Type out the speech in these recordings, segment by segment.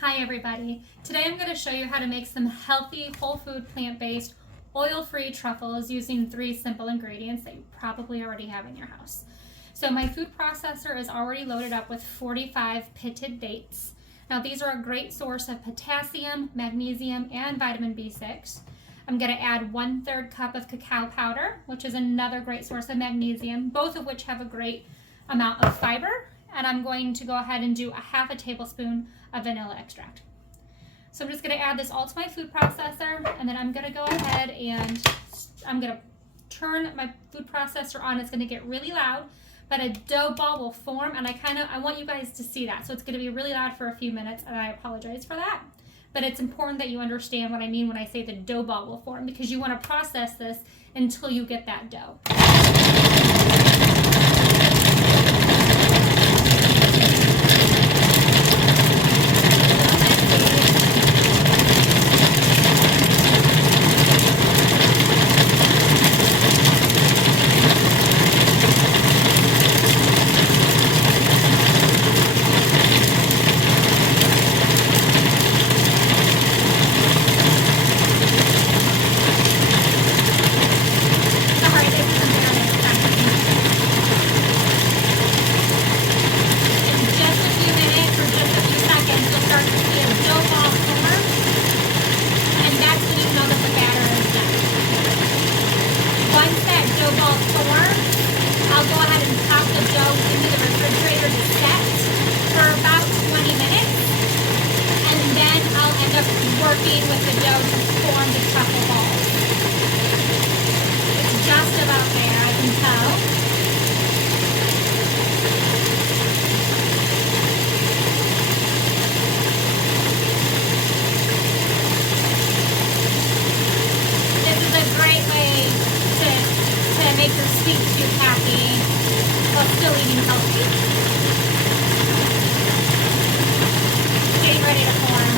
Hi everybody. Today I'm going to show you how to make some healthy, whole food, plant-based, oil-free truffles using 3 simple ingredients that you probably already have in your house. So my food processor is already loaded up with 45 pitted dates. Now these are a great source of potassium, magnesium, and vitamin B6. I'm going to add 1/3 cup of cacao powder, which is another great source of magnesium, both of which have a great amount of fiber. And I'm going to go ahead and do a 1/2 tablespoon of vanilla extract. So I'm just going to add this all to my food processor, and then I'm going to go ahead and I'm going to turn my food processor on. It's going to get really loud, but a dough ball will form, and I want you guys to see that. So it's going to be really loud for a few minutes, and I apologize for that. But it's important that you understand what I mean when I say the dough ball will form, because you want to process this until you get that dough. I'll go ahead and pop the dough into the refrigerator to set for about 20 minutes, and then I'll end up working with the dough to form the truffle balls. It's just about there, I can tell. This is a great way to make your sweet tooth happy while still eating healthy. Getting ready to form.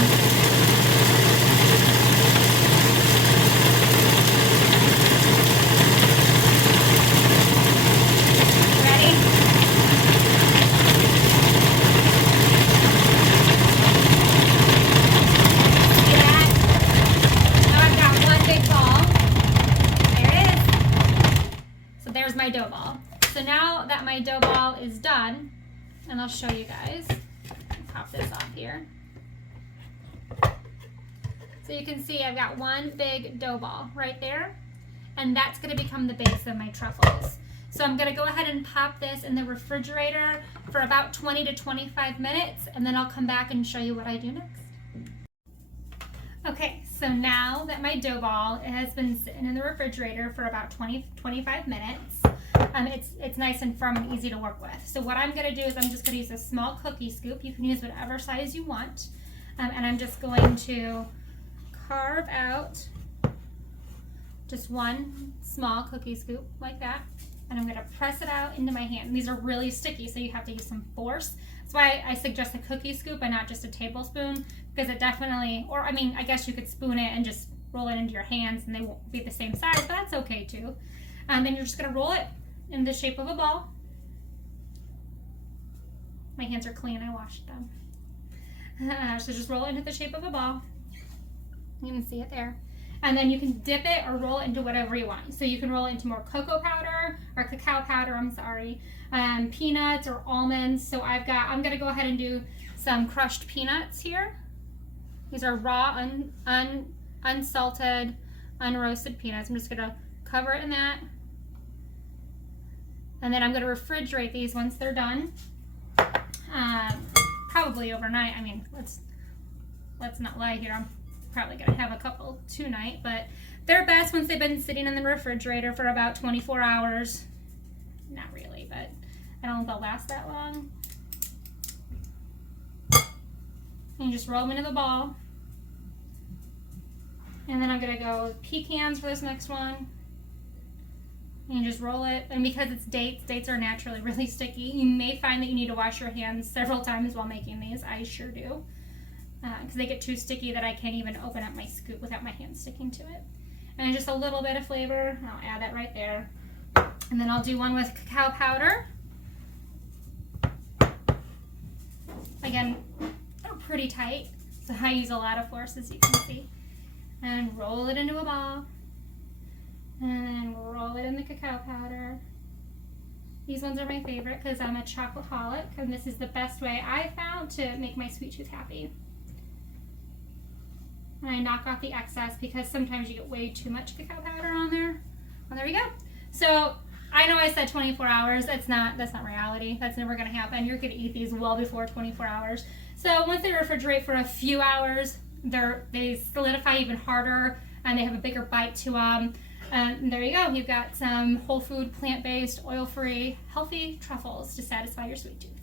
Ready? See that? Now I've got one big ball. There it is. So there's my dough ball. So now that my dough ball is done, and I'll show you guys, pop this off here. So you can see I've got one big dough ball right there, and that's going to become the base of my truffles. So I'm going to go ahead and pop this in the refrigerator for about 20 to 25 minutes, and then I'll come back and show you what I do next. Okay, so now that my dough ball has been sitting in the refrigerator for about 20-25 minutes, it's nice and firm and easy to work with. So what I'm going to do is I'm just going to use a small cookie scoop. You can use whatever size you want. And I'm just going to carve out just one small cookie scoop like that. And I'm going to press it out into my hand. And these are really sticky, so you have to use some force. That's why I suggest a cookie scoop and not just a tablespoon, because it definitely, or I mean, I guess you could spoon it and just roll it into your hands and they won't be the same size, but that's okay too. And then you're just going to roll it in the shape of a ball. My hands are clean, I washed them. So just roll it into the shape of a ball. You can see it there. And then you can dip it or roll it into whatever you want. So you can roll it into more cocoa powder or cacao powder, I'm sorry, peanuts or almonds. So I'm gonna go ahead and do some crushed peanuts here. These are raw, unsalted, unroasted peanuts. I'm just gonna cover it in that. And then I'm going to refrigerate these once they're done, probably overnight. I mean, let's not lie here. I'm probably going to have a couple tonight, but they're best once they've been sitting in the refrigerator for about 24 hours. Not really, but I don't know if they'll last that long. And you just roll them into the ball. And then I'm going to go with pecans for this next one. And you just roll it, and because it's dates are naturally really sticky. You may find that you need to wash your hands several times while making these. I sure do, because they get too sticky that I can't even open up my scoop without my hands sticking to it. And just a little bit of flavor, I'll add that right there. And then I'll do one with cacao powder. Again, they're pretty tight, So I use a lot of force, as you can see. And roll it into a ball. And then roll it in the cacao powder. These ones are my favorite because I'm a chocoholic, and this is the best way I found to make my sweet tooth happy. And I knock off the excess because sometimes you get way too much cacao powder on there. Well, there we go. So I know I said 24 hours. That's not reality. That's never going to happen. You're going to eat these well before 24 hours. So once they refrigerate for a few hours, they solidify even harder, and they have a bigger bite to them. And there you go. You've got some whole food, plant-based, oil-free, healthy truffles to satisfy your sweet tooth.